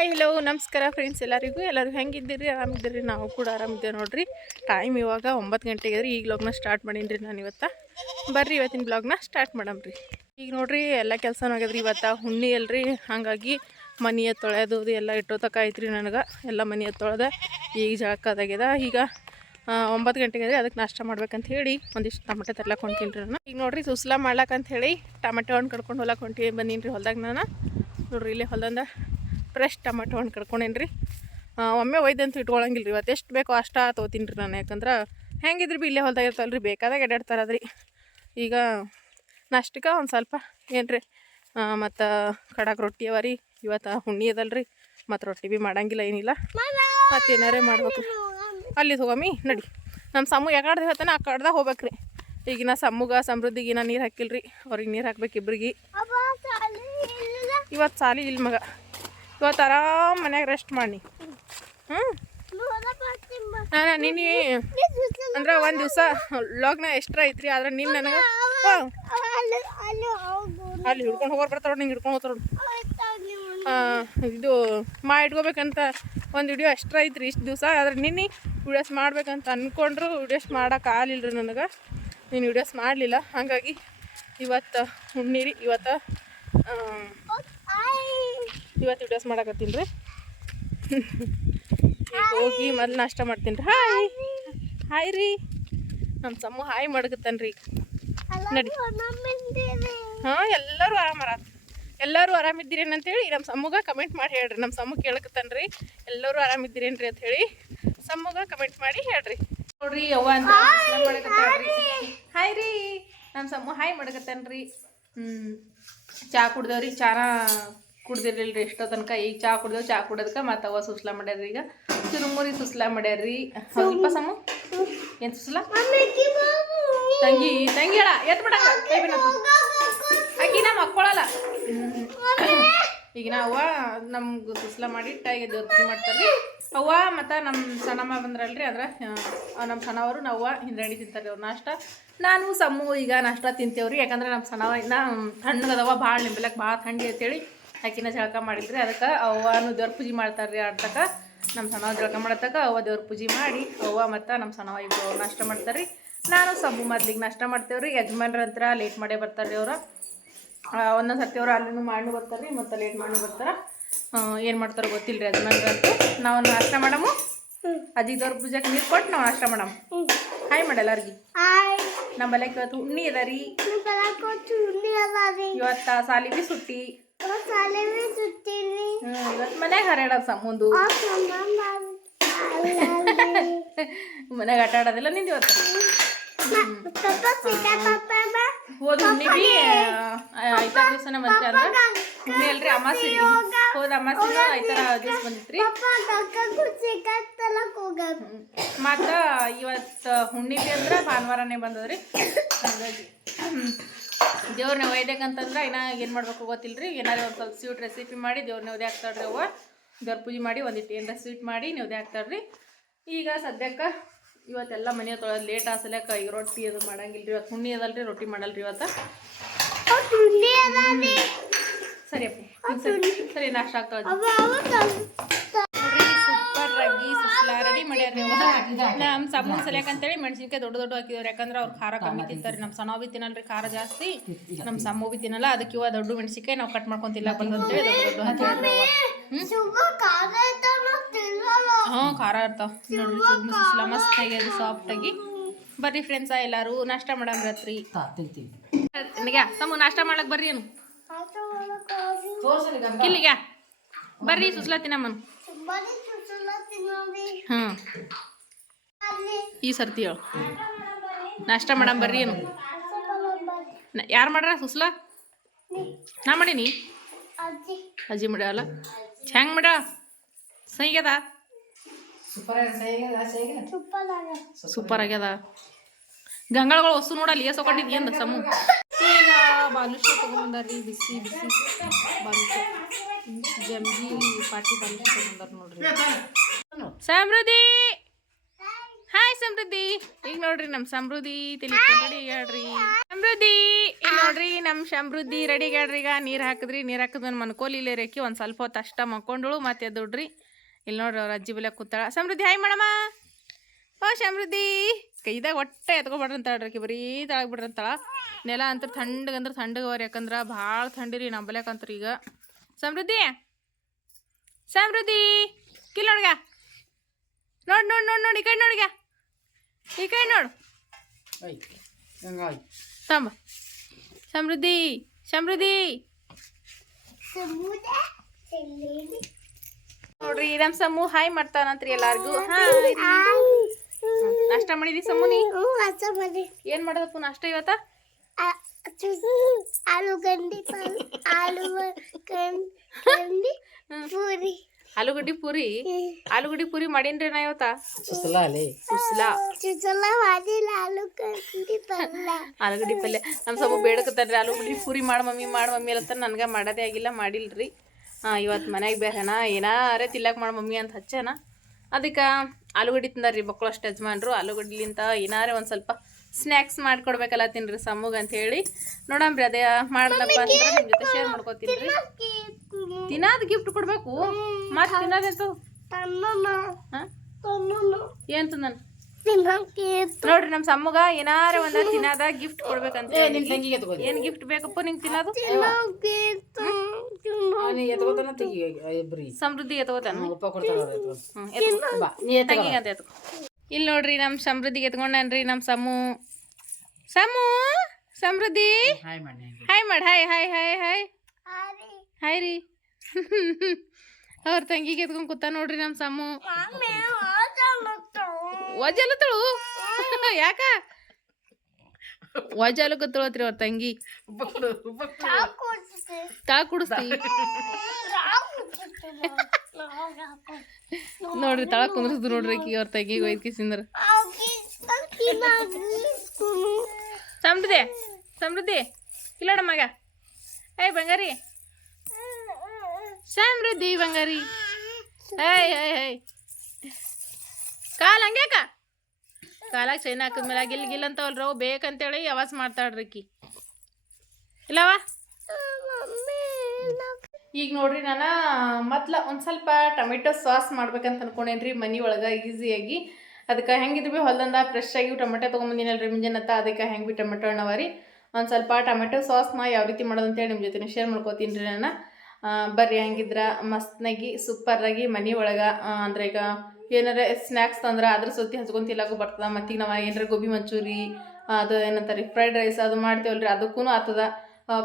Hi hello ನಮಸ್ಕಾರ friends ಎಲ್ಲರಿಗೂ. ಎಲ್ಲರೂ ಹೆಂಗಿದ್ದೀರಿ? ಆರಾಮಿದ್ದೀರಿ? ನಾವು ಕೂಡ ಆರಾಮಿದ್ದೇವೆ ನೋಡಿರಿ. ಟೈಮ್ ಇವಾಗ ಒಂಬತ್ತು ಗಂಟೆಗೆ ರೀ ಈಗ ಬ್ಲಾಗ್ನ ಸ್ಟಾರ್ಟ್ ಮಾಡೀನಿ ರೀ ನಾನು ಇವತ್ತು. ಬರ್ರಿ ಇವತ್ತಿನ ಬ್ಲಾಗ್ನ ಸ್ಟಾರ್ಟ್ ಮಾಡಮ್ರಿ. ಈಗ ನೋಡಿರಿ, ಎಲ್ಲ ಕೆಲಸನೂ ಆಗ್ಯದ್ರಿ. ಇವತ್ತು ಹುಣ್ಣಿ ಅಲ್ರಿ. ಹಾಗಾಗಿ ಮನೆಯ ತೊಳೆದು ಎಲ್ಲ ಇಟ್ಟೋತಕ ಐತ್ರಿ ನನಗೆ. ಎಲ್ಲ ಮನೆಯ ತೊಳೆದ, ಈಗ ಜಳಕದಾಗ್ಯದ ಈಗ ಒಂಬತ್ತು ಗಂಟೆಗೆ ರೀ ಅದಕ್ಕೆ ನಾಷ್ಟ ಮಾಡ್ಬೇಕಂತ ಹೇಳಿ ಒಂದಿಷ್ಟು ಟಮಾಟೆ ತರ್ಲಕ್ಕೆ ಹೊಂಟೀನಿ ರೀ ನಾನು. ಈಗ ನೋಡಿರಿ, ಸುಸ್ಲಾ ಮಾಡ್ಲಕ್ಕಂತ ಹೇಳಿ ಟಮಾಟೆ ಹಣ್ಣು ಕಡ್ಕೊಂಡು ಹೊಲಕ್ಕೆ ಹೊಂಟಿ ಬಂದೀನಿ ರೀ ಹೊಲ್ದಾಗ ನಾನು. ನೋಡ್ರಿ, ಇಲ್ಲೇ ಹೊಲದಿಂದ ಫ್ರೆಶ್ ಟೊಮೆಟೊ ಹಣ್ಣು ಕಡ್ಕೊಂಡೇನಿ ರೀ? ಒಮ್ಮೆ ಒಯ್ದಂತೂ ಇಟ್ಕೊಳಂಗಿಲ್ಲ ರೀ ಇವತ್ತು ಎಷ್ಟು ಬೇಕೋ ಅಷ್ಟ ತೊಗೋತೀನಿ ರೀ ನಾನು. ಯಾಕಂದ್ರೆ ಹೆಂಗಿದ್ರಿ ಬಿ ಇಲ್ಲೇ ಹೊಲ್ದಾಗ ಇರ್ತಲ್ಲ ರೀ ಬೇಕಾದಾಗ ಎಡಾಡ್ತಾರೆ ಅದ್ರಿ ಈಗ ನಾಷ್ಟಕ್ಕೆ ಒಂದು ಸ್ವಲ್ಪ ಏನು ರೀ ಮತ್ತು ಕಡಾಕ್ ರೊಟ್ಟಿ ಅವ ರೀ. ಇವತ್ತು ಹುಣ್ಣಿ ಅದಲ್ಲ ರೀ ಮತ್ತು ರೊಟ್ಟಿ ಭೀ ಮಾಡಂಗಿಲ್ಲ ಏನಿಲ್ಲ. ಮತ್ತು ಏನಾರೇ ಮಾಡ್ಬೇಕು ರೀ ಅಲ್ಲಿ ಹೋಗಮ್ಮಿ ನಡಿ. ನಮ್ಮ ಸಮ್ಮು ಯಾಕಡ್ದು ಹೇಳ್ತಾನೆ ಆ ಕಡ್ದಾಗ ಹೋಗ್ಬೇಕು ರೀ ಈಗಿನ ಸಮ್ಮುಗ ಸಮೃದ್ಧಿಗೆ ನಾ ನೀರು ಹಾಕಿಲ್ರಿ. ರೀ ಅವ್ರಿಗೆ ನೀರು ಹಾಕ್ಬೇಕು ಇಬ್ಬರಿಗೆ ಇವತ್ತು ಸಾಲಿ ಇಲ್ಲ. ಮಗ. ಇವತ್ತು ಆರಾಮ್ ಮನ್ಯಾಗ ರೆಸ್ಟ್ ಮಾಡಿ. ಹ್ಞೂ ನಾನು ನಿನ್ನೆ ಅಂದ್ರೆ ಒಂದು ದಿವಸ ಲಗ್ನ ಎಕ್ಸ್ಟ್ರಾ ಐತ್ರಿ, ಆದ್ರೆ ನಿನ್ನ ನನಗೆ ಅಲ್ಲಿ ಹಿಡ್ಕೊಂಡು ಹೋಗೋರು ಬರ್ತಾರ ನಿಂಗೆ ಹಿಡ್ಕೊಂಡು ಹೋಗ್ತಾರ ಇದು ಮಾ ಇಟ್ಕೋಬೇಕಂತ ಒಂದು ವಿಡಿಯೋ ಎಕ್ಸ್ಟ್ರಾ ಐತ್ರಿ ಇಷ್ಟು ದಿವಸ, ಆದ್ರೆ ನಿನ್ನೆ ವಿಡಿಯೋಸ್ ಮಾಡ್ಬೇಕಂತ ಅಂದ್ಕೊಂಡ್ರು ವಿಡಿಯೋಸ್ ಮಾಡೋಕೆ ಆಗಲಿಲ್ಲ ರೀ ನನಗೆ. ನೀನು ವಿಡಿಯೋಸ್ ಮಾಡಲಿಲ್ಲ, ಹಾಗಾಗಿ ಇವತ್ತು ಹುಣ್ಣೀರಿ, ಇವತ್ತು ಇವತ್ತು ವಿಡಿಯೋಸ್ ಮಾಡಕತ್ತೀನಿ ರೀ. ಹೋಗಿ ಮೊದಲು ನಾಷ್ಟ ಮಾಡ್ತೀನಿ ರೀ. ಹಾಯ್ ಹಾಯ್ ರೀ. ನಮ್ಮ ಸಮ್ಮು ಹಾಯ್ ಮಾಡಕತ್ತಾನ ರೀ. ನಡಿ. ಹಾಂ ಎಲ್ಲರೂ ಆರಾಮರ ಎಲ್ಲರೂ ಆರಾಮಿದ್ದೀರೇನು ಅಂತೇಳಿ ನಮ್ಮ ಸಮ್ಮಗ ಕಮೆಂಟ್ ಮಾಡಿ ಹೇಳ್ರಿ. ನಮ್ಮ ಸಮ್ಮ ಕೇಳಕತ್ತಾನ ರೀ. ಎಲ್ಲರೂ ಆರಾಮಿದ್ದೀರೇನ್ರಿ ಅಂತ ಹೇಳಿ ಸಮ್ಮುಗ ಕಮೆಂಟ್ ಮಾಡಿ ಹೇಳ್ರಿ. ನೋಡ್ರಿ ಯವ್ವ ಅಂತ ಹಾಯ್ ರೀ. ನಮ್ಮ ಸಮ್ಮು ಹಾಯ್ ಮಾಡಕತ್ತಾನ ರೀ. ಹ್ಞೂ ಚಾ ಕುಡ್ದವ್ರಿ ಚಾನ ಕುಡ್ದಿರ್ಲಿಲ್ಲ ರೀ ಎಷ್ಟೋ ತನಕ. ಈಗ ಚಾ ಕುಡ್ದೇವು, ಚಾ ಕುಡೋದಕ್ಕೆ ಮತ್ತು ಅವ ಸುಸ್ಲಾ ಮಾಡ್ಯಾರ್ರಿ ಈಗ. ಚುರುಮುರಿ ಸುಸ್ಲಾ ಮಾಡ್ಯಾರ್ರಿ. ಸ್ವಲ್ಪ ಸಮ. ಏನು ಸುಸ್ಲಾ? ತಂಗಿ ತಂಗಿ ಹೇಳ ಎತ್ ಬಿಡ. ನಾ ಮಕ್ಕೊಳಲ್ಲ. ಈಗ ಅವ್ವ ನಮ್ಗೆ ಸುಸ್ಲ ಮಾಡಿ ಇಟ್ಟಾಗಿ ದೊತ್ತಿ ಮಾಡ್ತಾರೆ ಅವ್ವ ಮತ್ತು ನಮ್ಮ ಸಣ್ಣಮ್ಮ ಬಂದ್ರಲ್ರಿ ಅಂದ್ರೆ ನಮ್ಮ ಸಣ್ಣವರು ನಾವು ಹಿಂದ್ರಡಿ ತಿಂತಾರೆ ಅವ್ರು ನಾಷ್ಟ. ನಾನು ಸಮ್ಮು ಈಗ ನಾಷ್ಟ ತಿಂತೇವ್ರಿ. ಯಾಕಂದ್ರೆ ನಮ್ಮ ಸಣ್ಣವ ಇನ್ನ ತಣ್ಣಗದವ ಭಾಳ ನಿಂಬಲಕ್ಕೆ ಭಾಳ ಥಂಡಿ ಅಂತೇಳಿ ಆಕಿನ ಜಳಕ ಮಾಡಿದ್ರಿ ಅದಕ್ಕೆ ಅವ್ವನು ದೇವ್ರ ಪೂಜೆ ಮಾಡ್ತಾರ್ರಿ ಆಡ್ತಕ ನಮ್ಮ ಸಣ್ಣವ ಜಳಕ ಮಾಡತ್ತಕ ಅವ್ವ ದೇವ್ರ ಪೂಜೆ ಮಾಡಿ ಅವ್ವ ಮತ್ತು ನಮ್ಮ ಸಣ್ಣವ ಇಬ್ಬರು ನಾಷ್ಟ ಮಾಡ್ತಾರ್ರಿ. ನಾನು ಸಬ್ಬು ಮೊದ್ಲಿಗೆ ನಾಷ್ಟ ಮಾಡ್ತೇವ್ರಿ. ಯಜಮಾನ್ರ ಹತ್ರ ಲೇಟ್ ಮಾಡೇ ಬರ್ತಾರ್ರಿ ಅವ್ರು. ಒಂದೊಂದು ಸರ್ತಿ ಅವ್ರು ಅಲ್ಲಿನೂ ಮಾಡಿ ಬರ್ತಾರೆ ರೀ ಮತ್ತು ಲೇಟ್ ಮಾಡಿ ಬರ್ತಾರೆ. ಏನು ಮಾಡ್ತಾರೆ ಗೊತ್ತಿಲ್ಲ ರೀ ಯಜಮಾನ್ರಂತೂ ನಾವು ನಾಷ್ಟ ಮಾಡಮು? ಅಜ್ಜಿದವ್ರ ಪೂಜೆಗೆ ನೀರು ಕೊಟ್ಟು ನಾವು ನಾಷ್ಟ ಮಾಡಮ್. ಹಾಯ್ ಮಾಡಲ್ಲ ಅವ್ರಿಗೆ ನಮ್ಮ ಬಲಕ್ಕೆ ಇವತ್ತು ಉಣ್ಣಿ ಅದ ರೀ ಇವತ್ತು ಸಾಲಿಗೆ ಸುಟ್ಟಿ. ಮನ್ಯಾಗ ಹರಡೋದು ಸಂಬಂಧು? ಮನ್ಯಾಗ ಆಟ ಆಡೋದಿಲ್ಲ ನಿಂದು ಇವತ್ತು? ಹೋದ ಹುಣ್ಣಿ ಬಿ ದಿವಸ ಬಂತ್ರಿ ಅಂದ್ರೆ ಹುಣ್ಣಿ ಅಲ್ರಿ ಅಮಾಸಿ ಹೋದ ಅಮಾಸಿ ಐತಾರ ದಿವಸ ಬಂದಿತ್ರಿ. ಮತ್ತು ಇವತ್ತು ಹುಣ್ಣಿಮೆ ಅಂದ್ರೆ ಭಾನುವಾರನೇ ಬಂದದ್ರಿ. ಹಾಗಾಗಿ ದೇವ್ರ ಅಂತಂದ್ರೆ ಇನ್ನ ಏನು ಮಾಡ್ಬೇಕು ಗೊತ್ತಿಲ್ಲ ರೀ ಏನಾದ್ರು ಒಂದು ಸ್ವಲ್ಪ ಸ್ವೀಟ್ ರೆಸಿಪಿ ಮಾಡಿ ದೇವ್ರನ್ನ ಒದೆ ಹಾಕ್ತಾಳ್ರಿ ಅವ ದೇವ್ರ ಪೂಜೆ ಮಾಡಿ ಒಂದಿಟ್ಟು ಏನಾರ ಸ್ವೀಟ್ ಮಾಡಿ ನೈವೇದ್ಯ ಹಾಕ್ತಾಳ್ರಿ. ಈಗ ಸದ್ಯಕ್ಕೆ ಇವತ್ತೆಲ್ಲ ಮನೆ ತೊಳೆದು ಲೇಟ್ ಆಸಲಕ್ಕ ಈಗ ರೊಟ್ಟಿ ಅದು ಮಾಡಂಗಿಲ್ಲ ರೀ ಇವತ್ತು ಹುಣ್ಣಿ ಅದಲ್ರಿ ರೊಟ್ಟಿ ಮಾಡಲ್ರಿ ಇವತ್ತು. ಸರಿ ಅಪ್ಪ ಸರಿ ಸರಿ ನಾಷ್ಟ ಆಗ್ತಾಳೆ ಸೂಪರ್ ಆಗಿ ಸುಸ್ಲಾ ರೆಡಿ ಮಾಡ್ಯಾರ್ರಿ ನಮ್ಮ ಸಮ್ಮನ್ ಅಂತ ಅಂತೇಳಿ ಮೆಣಸಿನ್ಕಾಯಿ ದೊಡ್ಡ ದೊಡ್ಡ ಹಾಕಿದವ್ರು ಯಾಕಂದ್ರೆ ಅವ್ರು ಖಾರ ಕಮ್ಮಿ ತಿಂತಾರೆ. ನಮ್ಮ ಸಣ್ಣವಿ ತಿನ್ನಲ್ರಿ ಖಾರ ಜಾಸ್ತಿ. ನಮ್ಮ ಸಮ್ಮು ಬಿ ತಿನ್ನಲ್ಲ. ಅದಕ್ಕೆ ಇವ ದೊಡ್ಡ ಮೆಣಸಿನ್ಕಾಯಿ ನಾವು ಕಟ್ ಮಾಡ್ಕೊಂತಿಲ್ಲ ಬಂದಂತೇಳಿ ದೊಡ್ಡ ದೊಡ್ಡ ಹಾಕಿದ್ರಿ ಹ್ಞೂ ಖಾರ ಇರ್ತಾವ ನೋಡ್ರಿ ಮಸ್ತ್ ಆಗ್ಯದ ಸಾಫ್ಟ್ ಆಗಿ. ಬರ್ರಿ ಫ್ರೆಂಡ್ಸ ಎಲ್ಲಾರು. ನಾಷ್ಟ ಮಾಡಂದ್ರತ್ರಿ ರಾತ್ರಿ. ಸಮ್ಮು ನಾಷ್ಟ ಮಾಡಕ್ ಬರ್ರಿ ಏನು? ಇಲ್ಲಿಗೆ. ಬರ್ರಿ ಸುಸ್ಲಾ ತಿನ್ನಮ್ಮನ್ ಹಾಂ ಈ ಸರ್ತಿ ಹೇಳು. ನಾಷ್ಟ ಮಾಡಮ್ ಬರ್ರಿ ಏನು? ಯಾರು ಮಾಡ್ರ ಸುಸ್ಲ? ನಾ ಮಾಡೀನಿ. ಅಜ್ಜಿ ಮಾಡ್ಯಾವಲ್ಲ ಹೆಂಗೆ ಮಾಡ್ಯಾಳ? ಸೈಗ್ಯದ ಸೂಪರ್ ಆಗ್ಯದ. ಗಂಗಾಳಗಳು ವಸ್ತು ನೋಡಲ್ಲಿ ಏಸು ಅಂದ ಸಮ ಈಗ ಬಾಲುಷ್ಯ ತಗೊಂಬಂದಾರ್ರಿ ಬಿಸಿ ಬಿಸಿ ಬಾಲುಷ್ಯ ಜಂಬಿ ಪಾಟಿ ಬಾಲುಷ್ಯ ತಗೊಂಡಾರ ನೋಡ್ರಿ. ಸಮೃದ್ಧಿ! ಸಮೃದ್ಧಿ. ಈಗ ನೋಡ್ರಿ ನಮ್ಮ ಸಮೃದ್ಧಿ ಹೇಳ್ರಿ. ಸಮೃದ್ಧಿ, ಈಗ ನೋಡ್ರಿ ನಮ್ಮ ಸಮೃದ್ಧಿ ರೆಡಿ ಈಗ ನೀರು ಹಾಕಿದ್ರಿ, ನೀರು ಮನ್ಕೋಲಿ ಇಲ್ಲೇ ರೇಖಿ, ಒಂದ್ ಸ್ವಲ್ಪ ಹೊತ್ತು ಅಷ್ಟ ಮಕ್ಕೊಂಡಳು, ಮತ್ತೆ ದುಡ್ರಿ ಇಲ್ಲಿ ನೋಡ್ರಿ ಅವ್ರ ಅಜ್ಜಿ ಬಲೆ ಕೂತಾಳ. ಸಮೃದ್ಧಿ, ಹಾಯ್ ಮಾಡಮ್ಮ ಓ ಸಮೃದ್ಧಿ. ಕೈದಾಗ ಒಟ್ಟೆ ಎತ್ಕೊಬೇಡ್ರಿ ಹೇಳ್ರಿ ಬರೀ ತಳಗ್ ಬಿಡ್ರಿ ನೆಲ ಅಂತ ಥಂಡಗಂದ್ರೆ ಥಂಡಗವ್ರಿ ಯಾಕಂದ್ರೆ ಭಾಳ ಥಂಡಿರಿ ನಂಬಲ್ಯಾಕಂತ್ರಿ ಈಗ. ಸಮೃದ್ಧಿ. ಸಮೃದ್ಧಿ. ಕಿಲ್ ನೋಡ್ಗ. ನೋಡ್ ನೋಡ್ ನೋಡ್, ನೋಡಿ ಕಡೆ ನೋಡ್ಗ. ಈ ಕಡೆ ನೋಡು. ತಂಬ ಸಮೃದ್ಧಿ ಸಮೃದ್ಧಿ. ನೋಡ್ರಿ ನಮ್ ಸಮೂಹ ಹಾಯ್ ಮಾಡ್ತಾನಂತ್ರಿ ಎಲ್ಲಾರ್ಗು. ಹಾಯ್. ನಾಷ್ಟ ಮಾಡಿದಿ ಸಮೂನಿ ಏನ್ ಮಾಡೋದಪ್ಪ ನಾಷ್ಟ ಇವತ್ತ? ಆಲೂಗಡ್ಡಿ ಆಲೂ ಗಂಡಿ ಪೂರಿ. ಆಲೂಗಡ್ಡಿ ಪೂರಿ. ಆಲೂಗಡ್ಡಿ ಪೂರಿ ಮಾಡೀನ್ರಿ ನಾ ಇವತ್ತ? ಸುಸಲಾ ಆಲೂಗಡ್ಡಿ ಪಲ್ಯ. ನಮ್ಮ ಸ್ವಲ್ಪ ಬೇಡಕತ್ತಾರ್ರಿ ಆಲೂಗಡ್ಡಿ ಪೂರಿ ಮಾಡು ಮಮ್ಮಿ ಮಾಡು ಮಮ್ಮಿ ಅಂತ ನನಗೆ ಮಾಡೋದೇ ಆಗಿಲ್ಲ ಮಾಡಿಲ್ರಿ. ಹಾಂ ಇವತ್ತು ಮನೆಗೆ ಬೇರೆನ ಏನಾರೇ ತಿಲ್ಲಕ್ ಮಾಡು ಮಮ್ಮಿ ಅಂತ ಹಚ್ಚನ ಅದಕ್ಕೆ ಆಲೂಗಡ್ಡಿ ತಿಂದಾರ್ರಿ ಮಕ್ಕಳು ಅಷ್ಟು ಯಜಮಾನ್ರು. ಆಲೂಗಡ್ಡಿಲಿಂತ ಏನಾರೇ ಒಂದು ಸ್ವಲ್ಪ ಸ್ನ್ಯಾಕ್ಸ್ ಮಾಡ್ಕೊಡ್ಬೇಕಲ್ಲ ತಿನ್ರಿ ಸಮ್ಮಗ್ ಅಂತ ಹೇಳಿ. ನೋಡಂಬ್ರಿ ಅದೇ ಮಾಡ್ದಪ್ಪ ಅಂದ್ರೆ ನಿಮ್ಮ ಜೊತೆ ಶೇರ್ ಮಾಡ್ಕೋತೀನಿ ರೀ. ತಿನ್ನಾದ ಗಿಫ್ಟ್ ಕೊಡ್ಬೇಕು? ಮತ್ತೆ ತಿನ್ನೋದಂತ ಏನ್ ಹಾಂ? ತನ್ನನ. ಏನು ನಾನು ತಿನ್ನಕ್ಕೆ ನೋಡ್ರಿ ನಮ್ಮ ಸಮ್ಮಗ ಏನಾರ ಒಂದ ತಿನ್ನದ ಗಿಫ್ಟ್ ಕೊಡ್ಬೇಕಂತ ಏನ್ ಗಿಫ್ಟ್ ಬೇಕಪ್ಪ ನಿಂಗೆ ತಿನ್ನೋದು? ತಿನ್ನ ಸಮೃದ್ಧಿ ಎತ್ಕೋತಾನ? ತಂಗಿಗಂತ ಎತ್ಕೊ. ಇಲ್ಲಿ ನೋಡ್ರಿ ನಮ್ಮ ಸಮೃದ್ಧಿಗೆ ಎತ್ಕೊಂಡನ್ರಿ ನಮ್ಮ ಸಮು. ಸಮು ಸಮೃದ್ಧಿ? ಹಾಯ್ ಮಾಡಿ hi hi hi hi hi ರೀ. ಅವ್ರ ತಂಗಿಗೆ ಎತ್ಕೊಂಡ್ ಕೂತ ನೋಡ್ರಿ ನಮ್ಮ ಸಮು. ವಜಲತ್ತಳು? ಯಾಕ? ವಜಲಕತ್ತಳತ್ರಿ ಅವ್ರ ತಂಗಿ. ತಾ ಕುಡಿಸ್ತಿ. ನೋಡ್ರಿ ತಳ ಕುಂದ್ರಸ್ದು ನೋಡ್ರಿ ಆಕಿ ಅವ್ರ ತಂಗಿಗೆ ಒಯ್ದು ಕಿಸಿಂದ್ರ. ಸಮೃದ್ಧಿ ಸಮೃದ್ಧಿ, ಇಲ್ಲೋಡ ಮಗ. ಏಯ್, ಬಂಗಾರಿ. ಸಮೃದ್ಧಿ, ಬಂಗಾರಿ. ಏಯ್ ಏಯ್ ಏಯ್. ಕಾಲ್ ಹಂಗ್ಯಾಕ? ಕಾಲಾಗ ಚೈನ್ ಹಾಕಿದ್ಮೇಲೆ ಗಿಲ್ ಗಿಲ್ ಅಂತವಲ್ರಿ ಅವು ಬೇಕಂತೇಳಿ ಯಾವಾಸ್ ಮಾಡ್ತಾಳ್ರಿ ಆಕಿ ಇಲ್ಲವಾ? ಈಗ ನೋಡ್ರಿ ನಾನು ಮೊದ್ಲ ಒಂದು ಸ್ವಲ್ಪ ಟೊಮೆಟೊ ಸಾಸ್ ಮಾಡ್ಬೇಕಂತ ಅನ್ಕೊಂಡೇನ್ರಿ ಮನೆ ಒಳಗೆ ಈಸಿಯಾಗಿ ಅದಕ್ಕೆ ಹೆಂಗಿದ್ರು ಭೀ ಹೊಲ್ದಂದ ಫ್ರೆಶ್ ಆಗಿ ಟೊಮೆಟೊ ರೀ ಮುಂಜಾನತ್ತ, ಅದಕ್ಕೆ ಹೆಂಗೆ ಭೀ ಟೊಮೆಟೊ ಹಣ್ಣವ ರೀ. ಒಂದು ಸ್ವಲ್ಪ ಟೊಮೆಟೊ ಸಾಸ್ ಸಾಸ್ನ ಯಾವ ರೀತಿ ಮಾಡೋದು ಅಂತೇಳಿ ನಿಮ್ಮ ಜೊತೆ ಶೇರ್ ಮಾಡ್ಕೋತೀನಿ ರೀ ನಾನು ಬರ್ರಿ ಹಂಗಿದ್ರ, ಮಸ್ತ್ನಾಗಿ ಸೂಪರಾಗಿ ಮನೆ ಒಳಗೆ ಅಂದ್ರೆ ಈಗ ಏನಾರ ಸ್ನ್ಯಾಕ್ಸ್ ತಂದ್ರೆ ಅದ್ರ ಸುತ್ತಿ ಹಚ್ಕೊಂತಿಲ್ಲಾಗೂ ಬರ್ತದೆ. ಮತ್ತು ಮತ್ತೀಗ ನಾವು ಏನಾರ ಗೋಬಿ ಮಂಚೂರಿ ಅದು ಏನಂತಾರೆ ಫ್ರೈಡ್ ರೈಸ್ ಅದು ಮಾಡ್ತೇವಲ್ರಿ ಅದಕ್ಕೂ ಆತದ.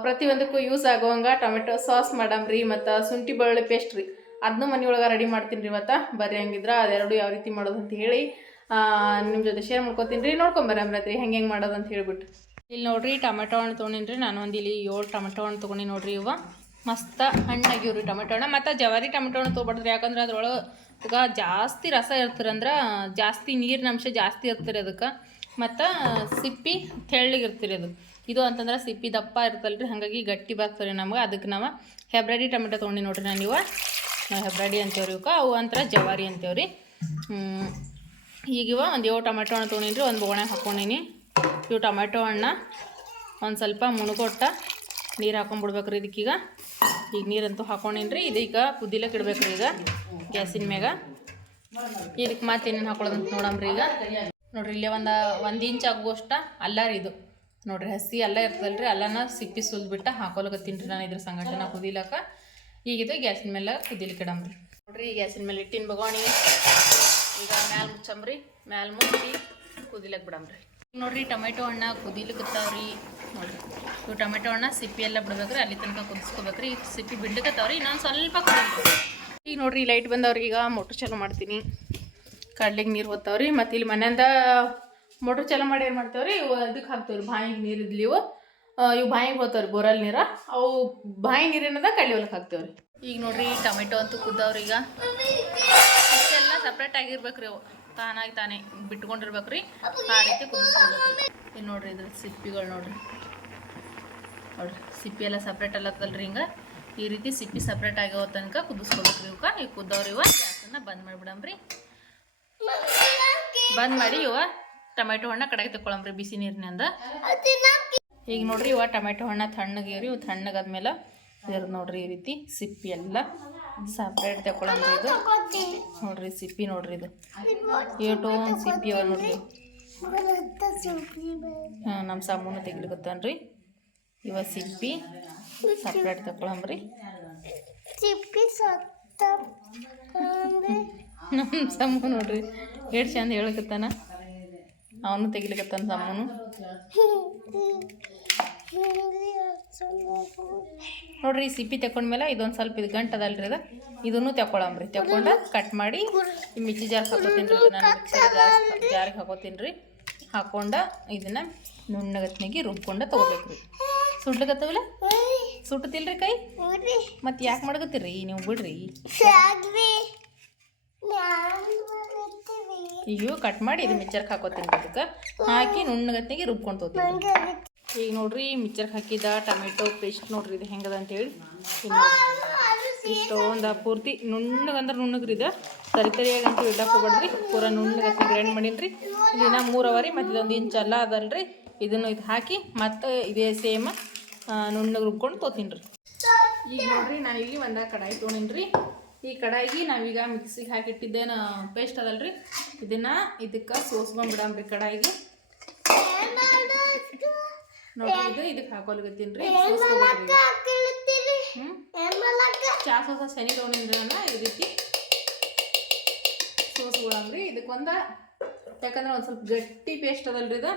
ಪ್ರತಿಯೊಂದಕ್ಕೂ ಯೂಸ್ ಆಗುವಂಗೆ ಟೊಮೆಟೊ ಸಾಸ್ ಮಾಡಮ್ರಿ ಮತ್ತು ಶುಂಠಿ ಬೆಳ್ಳುಳ್ಳಿ ಪೇಸ್ಟ್ ರೀ. ಅದನ್ನೂ ಮನೆಯೊಳಗೆ ರೆಡಿ ಮಾಡ್ತೀನಿ ರೀ ಇವತ್ತು. ಬರೀ ಹಂಗಿದ್ರೆ ಅದೆರಡು ಯಾವ ರೀತಿ ಮಾಡೋದು ಅಂತ ಹೇಳಿ ನಿಮ್ಮ ಜೊತೆ ಶೇರ್ ಮಾಡ್ಕೊತೀನಿ ರೀ. ನೋಡ್ಕೊಂಬರಮ್ರತ್ರಿ ಹೆಂಗೆ ಹೆಂಗೆ ಮಾಡೋದು ಅಂತ ಹೇಳ್ಬಿಟ್ಟು. ಇಲ್ಲಿ ನೋಡ್ರಿ ಟೊಮೆಟೊ ಹಣ್ಣು ತೊಗೊಂಡಿನಿ ರೀ. ನಾನು ಒಂದು ಇಲ್ಲಿ ಏಳು ಟೊಮೆಟೊ ಹಣ್ಣು ತೊಗೊಂಡಿ ನೋಡ್ರಿ ಇವ. ಮಸ್ತ ಹಣ್ಣಾಗಿವ್ ರೀ ಟೊಮೆಟೊ ಹಣ್ಣು. ಮತ್ತು ಜವಾರಿ ಟೊಮೆಟೊ ಹಣ್ಣು ತೊಗೊಬಾರ್ದ್ರಿ. ಯಾಕಂದ್ರೆ ಅದ್ರೊಳಗೆ ಈಗ ಜಾಸ್ತಿ ರಸ ಇರ್ತೀರಂದ್ರೆ ಜಾಸ್ತಿ ನೀರಿನ ಅಂಶ ಜಾಸ್ತಿ ಇರ್ತೀರಿ ಅದಕ್ಕೆ. ಮತ್ತು ಸಿಪ್ಪಿ ತೆಳ್ಳಗಿರ್ತೀರಿ ಅದು. ಇದು ಅಂತಂದ್ರೆ ಸಿಪ್ಪಿ ದಪ್ಪ ಇರ್ತಲ್ರಿ ಹಾಗಾಗಿ ಗಟ್ಟಿ ಬರ್ತದೆ ನಮ್ಗೆ. ಅದಕ್ಕೆ ನಾವು ಹೆಬ್ರಡಿ ಟೊಮೆಟೊ ತೊಗೊಂಡು ನೋಡ್ರಿ ನಾನು ಇವ. ನಾವು ಹೆಬ್ರಡಿ ಅಂತೇವ್ರಿ ಇವಕ್ಕೆ ಅವು ಅಂತರ ಜವಾರಿ ಅಂತೇವ್ರಿ. ಈಗಿವ ಒಂದು ಏಳು ಟೊಮೆಟೊ ಹಣ್ಣು ತೊಗೊಂಡಿನಿ ಒಂದು ಬೋಣೆ ಹಾಕೊಂಡಿನಿ. ಇವು ಟೊಮೆಟೊ ಹಣ್ಣ, ಒಂದು ಸ್ವಲ್ಪ ಮುಣುಗೊಟ್ಟ ನೀರು ಹಾಕೊಂಡ್ಬಿಡ್ಬೇಕ್ರಿ ಇದಕ್ಕೀಗ. ಈಗ ನೀರಂತೂ ಹಾಕೊಂಡಿನ್ರಿ ರೀ ಇದೀಗ ಕುದಿಲಕ್ಕೆ ಇಡ್ಬೇಕ್ರಿ ಈಗ ಗ್ಯಾಸಿನ ಮ್ಯಾಗ. ಇದಕ್ಕೆ ಮತ್ತೆ ಏನೇನು ಹಾಕೊಳ್ಳೋದಂತ ನೋಡಮ್ರಿ ಈಗ. ನೋಡ್ರಿ ಇಲ್ಲೇ ಒಂದು ಒಂದು ಇಂಚ್ ಆಗುವಷ್ಟ ಅಲ್ಲ ರೀ ಇದು. ನೋಡ್ರಿ ಹಸಿ ಅಲ್ಲ ಇರ್ತದಲ್ರಿ ಅಲ್ಲನ ಸಿಪ್ಪಿ ಸುಲ್ದ್ಬಿಟ್ಟು ಹಾಕೋಲಕತ್ತೀನಿ ರೀ ನಾನು ಇದ್ರ ಸಂಗಟನ ಕುದಿಲಕ್ಕ. ಈಗಿದು ಗ್ಯಾಸಿನ ಮೇಲೆ ಕುದಿಲಿಕ್ಕೆ ಇಡಮ್ರಿ ನೋಡ್ರಿ ಗ್ಯಾಸಿನ ಮೇಲೆ ಇಟ್ಟಿನ ಬಗೋಣಿ ಈಗ ಮ್ಯಾಲ ಮುಚ್ಚಂಬ್ರಿ ಮ್ಯಾಲ ಮುಚ್ಚಿ ಕುದಿಲಕ್ಕೆ ಬಿಡಮ್ರಿ ಈಗ ನೋಡ್ರಿ ಟೊಮೆಟೊ ಹಣ್ಣ ಕುದಿಲಿಕ್ಕತ್ತಾವ್ರಿ ನೋಡ್ರಿ ಇವು ಟೊಮೆಟೊ ಹಣ್ಣ ಸಿಪ್ಪಿ ಎಲ್ಲ ಬಿಡ್ಬೇಕ್ರಿ ಅಲ್ಲಿ ತನಕ ಕುದಿಸ್ಕೋಬೇಕ್ರಿ. ಈಗ ಸಿಪ್ಪಿ ಬಿಡ್ಲಿಕ್ಕತ್ತಾವ್ರಿ ಇನ್ನೊಂದು ಸ್ವಲ್ಪ ಕುದಿಬೇಕು ಈಗ ನೋಡ್ರಿ ಲೈಟ್ ಬಂದವ್ರಿ ಈಗ ಮೋಟ್ರ್ ಚಾಲೂ ಮಾಡ್ತೀನಿ. ಕಡ್ಲಿಗೆ ನೀರು ಹೋಗ್ತಾವ್ರಿ ಮತ್ತು ಇಲ್ಲಿ ಮನೆಯಿಂದ ಮೋಟ್ರ್ ಚಾಲು ಮಾಡಿ ಏನು ಮಾಡ್ತೇವೆ ರೀ ಇವು ಇದಕ್ಕೆ ಹಾಕ್ತೇವ್ರಿ, ಬಾಯಿಗೆ ನೀರು ಇದ್ಲಿ ಇವು. ಇವು ಬಾಯಿಗೆ ಹೋಗ್ತಾವ್ರಿ ಬೋರಲ್ ನೀರ. ಅವು ಬಾಯಿ ನೀರು ಏನದ ಕಡ್ಲಿ ಹೊಲಕ್ಕೆ ಹಾಕ್ತೇವ್ರಿ. ಈಗ ನೋಡ್ರಿ ಟೊಮೆಟೊ ಅಂತೂ ಕುದ್ದವ್ರಿ ಈಗ. ಇಷ್ಟೆಲ್ಲ ಸಪ್ರೇಟ್ ಆಗಿರ್ಬೇಕ್ರಿ ಅವು. ತಾನಾಗಿ ತಾನೇ ಬಿಟ್ಕೊಂಡಿರ್ಬೇಕ್ರಿ. ಆ ರೀತಿ ಕುದಿಸ್ಕೊಳ್ಬೇಕು. ಇಲ್ಲಿ ನೋಡ್ರಿ ಇದ್ರ ಸಿಪ್ಪಿಗಳು ನೋಡ್ರಿ. ನೋಡ್ರಿ, ಸಿಪ್ಪಿ ಎಲ್ಲ ಸಪ್ರೇಟ್ ರೀ ಹಿಂಗೆ. ಈ ರೀತಿ ಸಿಪ್ಪಿ ಸಪ್ರೇಟ್ ಆಗೋ ತನಕ ಕುದಿಸ್ಕೊಬೇಕು ರೀ ಇವಕ್ಕೆ ನೀವು ಕುದ್ದವ್ರಿ ಇವ, ಗ್ಯಾಸನ್ನು ಬಂದ್ ಮಾಡಿಬಿಡಮ್ರಿ ಬಂದ್ ಮಾಡಿ ಇವ. ಟೊಮೆಟೊ ಹಣ್ಣ ಕಡೆಗೆ ತಗೊಳಂಬ್ರಿ ಬಿಸಿ ನೀರಿನಿಂದ. ಈಗ ನೋಡ್ರಿ ಇವ ಟೊಮೆಟೊ ಹಣ್ಣ ತಣ್ಣಗಿವ್ರಿ ಇವು ತಣ್ಣಗಾದ್ಮೇಲೆ ಇದ್ರ ನೋಡ್ರಿ ಈ ರೀತಿ ಸಿಪ್ಪಿ ಎಲ್ಲ ಸಪ್ರೇಟ್ ತಗೊಳಂಬ್ರಿ ಇದು. ನೋಡ್ರಿ ಸಿಪ್ಪಿ ನೋಡ್ರಿ ಇದು. ಏಟು ಒಂದು ಸಿಪ್ಪಿ ಅವ ನೋಡ್ರಿ. ಹಾಂ ನಮ್ಮ ಸಾಮೂನು ತೆಗಿಲಿಕತ್ತಾನ್ರಿ. ಇವ ಸಿಪ್ಪಿ ಸಪ್ರೇಟ್ ತಗೊಳಂಬ್ರಿ ನಮ್ಮ ಸಾಮೂನು ನೋಡ್ರಿ ಎಷ್ಟು ಚಂದ ಹೇಳಕತ್ತಾನ. ಅವನು ತೆಗಿಲಿಕತ್ತಾನ ಸಾಮಾನು. ನೋಡ್ರಿ ಸಿಪ್ಪಿ ತಕೊಂಡ್ಮೇಲೆ ಇದೊಂದು ಸ್ವಲ್ಪ ಇದು ಗಂಟು ಅದಲ್ರಿ ಅದ. ಇದನ್ನು ತಗೊಳಂಬ್ರಿ ತಕೊಂಡ ಕಟ್ ಮಾಡಿ ಮಿಕ್ಸಿ ಜಾರ್ ಹಾಕೋತೀನಿ ರೀ. ನಾನು ಜಾರಿಗೆ ಹಾಕೋತೀನಿ ರೀ. ಹಾಕೊಂಡ ಇದನ್ನ ನುಣ್ಣಗತ್ನಾಗಿ ರುಬ್ಕೊಂಡ ತಗೋಬೇಕ್ರಿ ಸುಡ್ಲಕತ್ತವಲ್ಲ ಸುಟ್ಟತಿಲ್ರಿ ಕೈ? ಮತ್ತೆ ಯಾಕೆ ಮಾಡ್ಕತ್ತೀರಿ ನೀವು ಬಿಡ್ರಿ. ಈಗ ಕಟ್ ಮಾಡಿ ಇದು ಮಿಕ್ಸರ್ಗೆ ಹಾಕೋತೀನಿ ಅದಕ್ಕೆ ಹಾಕಿ ನುಣ್ಣಗತ್ತಿಗೆ ರುಬ್ಕೊಂಡು ತೋತೀನಿ ಈಗ ನೋಡ್ರಿ ಮಿಕ್ಸರ್ಗೆ ಹಾಕಿದ ಟೊಮೆಟೊ ಪೇಸ್ಟ್ ನೋಡ್ರಿ ಇದು ಹೆಂಗದ ಅಂತೇಳಿ. ಇಷ್ಟೊಂದು ಪೂರ್ತಿ ನುಣ್ಣಗಂದ್ರೆ ನುಣ್ಣಗ್ರಿ ಇದು. ತರಿ ತರಿಯಾಗಿ ಅಂತ ಇಡಕ್ಕೆ ಹೋಗ್ಬೇಡ್ರಿ. ಪೂರ ನುಣ್ಣಗತ್ತಿ ಗ್ರೈಂಡ್ ಮಾಡೀನಿ ಇಲ್ಲಿ ನಾ ಮೂರು ಅವರಿ ಮತ್ತು ಇದೊಂದು ಇಂಚ್ ಅಲ್ಲ ಅದಲ್ರಿ. ಇದನ್ನು ಇದು ಹಾಕಿ ಮತ್ತು ಇದೇ ಸೇಮ್ ನುಣ್ಣಗೆ ರುಬ್ಕೊಂಡು ತೋತೀನಿ ರೀ ಈಗ ನೋಡ್ರಿ, ನಾನು ಇಲ್ಲಿ ಒಂದು ಕಡಾಯಿ ತೊಗೊಂಡಿನಿ ರೀ ಈ ಕಡಾಯಿಗೆ ನಾವೀಗ ಮಿಕ್ಸಿಗೆ ಹಾಕಿಟ್ಟಿದ್ದೇನು ಪೇಸ್ಟ್ ಅದಲ್ರಿ? ಇದನ್ನ ಇದಕ್ಕೆ ಸೋಸ್ಕೊಂಡ್ಬಿಡಮ್ರಿ ಕಡಾಯಿಗೆ. ನೋಡ್ರಿ ಇದು ಇದಕ್ಕೆ ಹಾಕೋಲ್ಗತ್ತೀನಿ ರೀ. ಚಾ ಸೋಸ ಶನಿ ತೊಗೊಂಡಿನ್ರಿ ನಾನು ಈ ರೀತಿ ಸೋಸ್ಬಿಡಮ್ರಿ ಇದಕ್ಕೊಂದ ಯಾಕಂದ್ರೆ ಒಂದು ಸ್ವಲ್ಪ ಗಟ್ಟಿ ಪೇಸ್ಟ್ ಅದಲ್ರಿ ಇದು.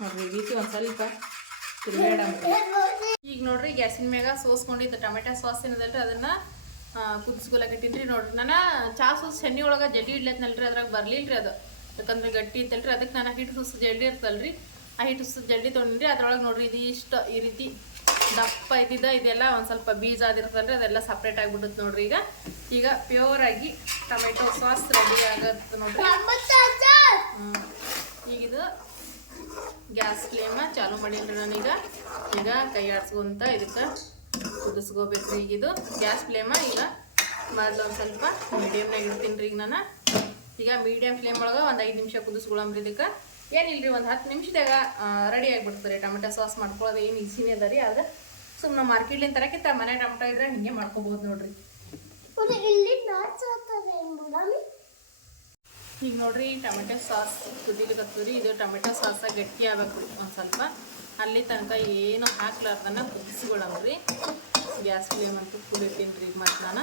ನೋಡ್ರಿ ಈ ರೀತಿ ಒಂದು ಸ್ವಲ್ಪ ತಿರುಗಾಡಮ್ರಿ ಈಗ ನೋಡ್ರಿ ಗ್ಯಾಸಿನ ಮ್ಯಾಗ ಸೋಸ್ಕೊಂಡಿದ್ದು ಟೊಮೆಟೊ ಸಾಸ್ ಏನದಲ್ರಿ ಅದನ್ನ ಕುದಿಸ್ಕೊಳಕ್ ಇಟ್ಟಿದ್ರಿ ನೋಡ್ರಿ. ನಾನು ಚಾ ಸೋಸ್ ಸೆಣ್ಣಿ ಒಳಗೆ ಜಡ್ಡಿ ಇಡ್ಲತ್ನಲ್ರಿ, ಅದ್ರಾಗ ಬರ್ಲಿಲ್ರಿ ಅದು. ಯಾಕಂದ್ರೆ ಗಟ್ಟಿ ಇತ್ತಲ್ರಿ ಅದಕ್ಕೆ ನಾನು ಹಿಟ್ಟು ಸುಸ್ ಜಡ್ಡಿ ಇರ್ತಲ್ರಿ. ಆ ಹಿಟ್ಟು ಸುಸ್ ಜಡ್ಡಿ ತೊಗೊಂಡ್ರಿ, ಅದ್ರೊಳಗೆ ನೋಡ್ರಿ ಇದು ಇಷ್ಟು ಈ ರೀತಿ ದಪ್ಪ ಇದ್ದಿದ್ದ ಇದೆಲ್ಲ ಒಂದು ಸ್ವಲ್ಪ ಬೀಜ ಆದಿರ್ತಲ್ರಿ ಅದೆಲ್ಲ ಸಪ್ರೇಟ್ ಆಗಿಬಿಡುತ್ತೆ ನೋಡ್ರಿ ಈಗ. ಈಗ ಪ್ಯೂರ್ ಆಗಿ ಟೊಮೆಟೊ ಸಾಸ್ ರೆಡಿ ಆಗತ್ತೆ ನೋಡ್ರಿ. ಈಗ ಇದು ಗ್ಯಾಸ್ ಫ್ಲೇಮ ಚಾಲು ಮಾಡಿಲ್ರಿ ನಾನೀಗ. ಈಗ ಕೈ ಆಡ್ಸ್ಕೊಂತ ಇದಕ್ಕೆ ಕುದಿಸ್ಕೋಬೇಕ್ರಿ ಈಗ ಇದು. ಗ್ಯಾಸ್ ಫ್ಲೇಮ ಈಗ ಮೊದಲು ಒಂದು ಸ್ವಲ್ಪ ಮೀಡಿಯಮ್ನಾಗ ಇಡ್ತೀನಿ ರೀ ಈಗ ನಾನು. ಈಗ ಮೀಡಿಯಮ್ ಫ್ಲೇಮ್ ಒಳಗೆ ಒಂದು ಐದು ನಿಮಿಷ ಕುದಿಸ್ಕೊಳಂಬ್ರಿ ಇದಕ್ಕೆ. ಏನಿಲ್ಲ ರೀ ಒಂದು ಹತ್ತು ನಿಮಿಷದಾಗ ರೆಡಿ ಆಗಿಬಿಡ್ತಾರೆ ಟೊಮೆಟೊ ಸಾಸ್ ಮಾಡ್ಕೊಳ್ಳೋದು ಏನು ಈಸಿನೇ ಅದ ರೀ ಆದ್ರೆ ಸುಮ್ಮನೆ ಮಾರ್ಕೆಟ್ಲಿಂದ ತರಕ್ಕಿಂತ ಮನೆ ಟೊಮೆಟೊ ಇದ್ರೆ ಹಿಂಗೆ ಮಾಡ್ಕೋಬೋದು ನೋಡ್ರಿ. ಈಗ ನೋಡ್ರಿ, ಟೊಮೆಟೊ ಸಾಸ್ ಕುದಿಲಿಕತ್ತದ್ರಿ ಇದು ಟೊಮೆಟೊ ಸಾಸ ಗಟ್ಟಿ ಆಗಬೇಕು ಒಂದು ಸ್ವಲ್ಪ. ಅಲ್ಲಿ ತನಕ ಏನು ಹಾಕ್ಲಾರ್ದನ್ನ ರೀ ಗ್ಯಾಸ್ ಫ್ಲೇಮ್ ಅಂತ ಕುದಿತೀನಿ ರೀ ಮತ್ತು ನಾನು